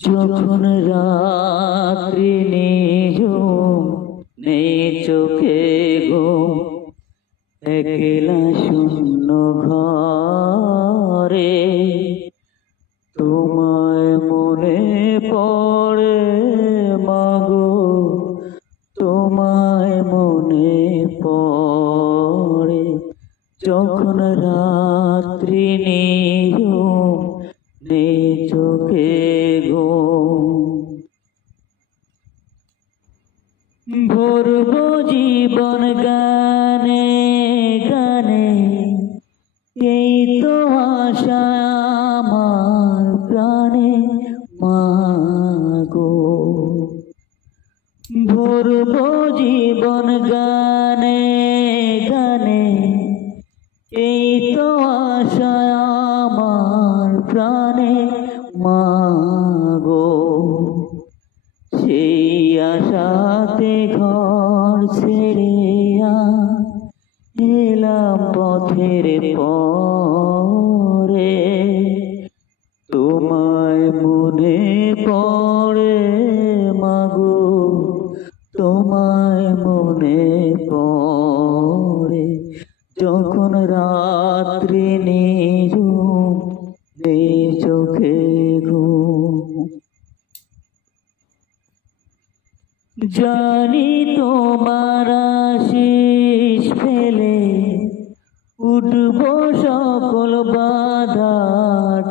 যখন রাত্রি নিঝুম নেই চোখে ঘুম, একলা শূন্য ঘরে তোমায় মনে পড়ে মাগো, তোমায় মনে পড়ে। যখন রাত্রি নিঝুম নেই চোখে ঘুম, ভরব জীবন গানে গানে, এই তো আশা আমার প্রাণে মাগো। ভরব জীবন গানে গানে, এই তো আশা আমার প্রাণে মাগো। সেই আশাতে ঘর ছেড়ে এলাম পথের পরে, তোমায় মনে পড়ে মাগো, তোমায় মনে পড়ে। যখন রাত্রি নিঝুম নেই চোখে ঘুম, জানি তোমার আশিস ফেলে উঠব সকল বাধা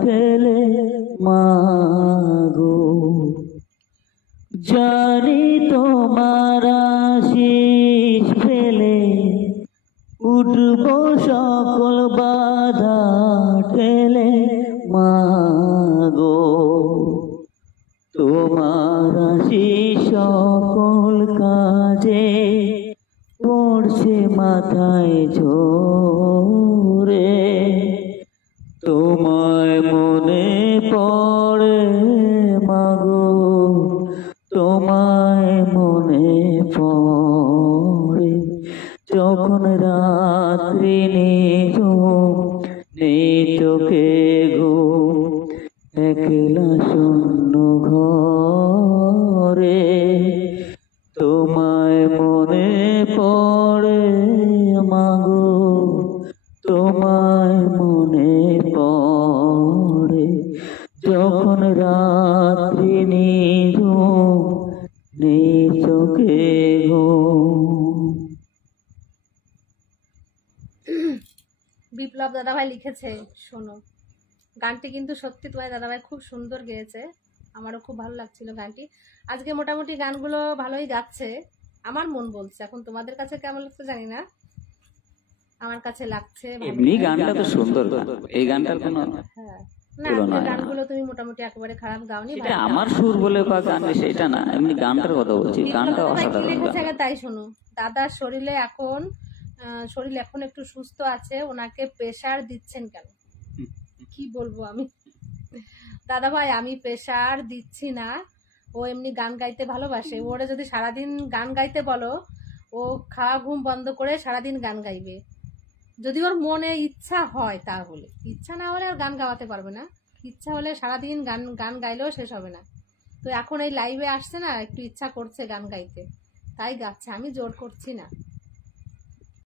ঠেলে মাগো। জানি তোমার আশিস ফেলে উঠব সকল বাধা ঠেলে মাগো। তোমার আশিস সকল কাজে পড়ছে মাথায় ঝরে, তোমায় মনে পড়ে মাগো, তোমায় মনে পড়ে। যখন রাত্রি নিঝুম নেই চোখে ঘুম, একলা শূন্য ঘরে তোমায় মনে পড়ে মাগো, তোমায় মনে পড়ে। যখন রাত্রি নিঝুম নেই চোখে ঘুম। বিপ্লব দাদাভাই লিখেছে, শোনো। গানটি কিন্তু সত্যি তোমার দাদাভাই খুব সুন্দর গেয়েছে, আমারও খুব ভালো লাগছিল গানটি। আজকে মোটামুটি গানগুলো ভালোই যাচ্ছে, আমার মন বলছে। এখন তোমাদের কাছে কেমন লাগছে জানি না, আমার কাছে লাগছে এমনি গানটা তো সুন্দর গান, এই গানটার কোনো হ্যাঁ না, গানগুলো তুমি মোটামুটি একেবারে খারাপ গাওনি। এটা আমার সুর বলে বা গান সেটা না, এমনি গানটার কথা বলছি, গানটা অসাধারণ। তাই শোনো, দাদার শরীর এখন একটু সুস্থ আছে, ওনাকে প্রেসার দিচ্ছেন কেন? কি বলবো আমি দাদা ভাই, আমি প্রেসার দিচ্ছি না। ও এমনি গান গাইতে ভালোবাসে, ওরা যদি সারাদিন গান গাইতে বলো, ও খাওয়া ঘুম বন্ধ করে সারাদিন গান গাইবে। যদি ওর মনে ইচ্ছা হয় তাহলে, ইচ্ছা না হলে আর গান গাওয়াতে পারবে না। ইচ্ছা হলে সারাদিন গান গান গাইলেও শেষ হবে না। তো এখন এই লাইভে আসছে না, একটু ইচ্ছা করছে গান গাইতে, তাই গাচ্ছে, আমি জোর করছি না।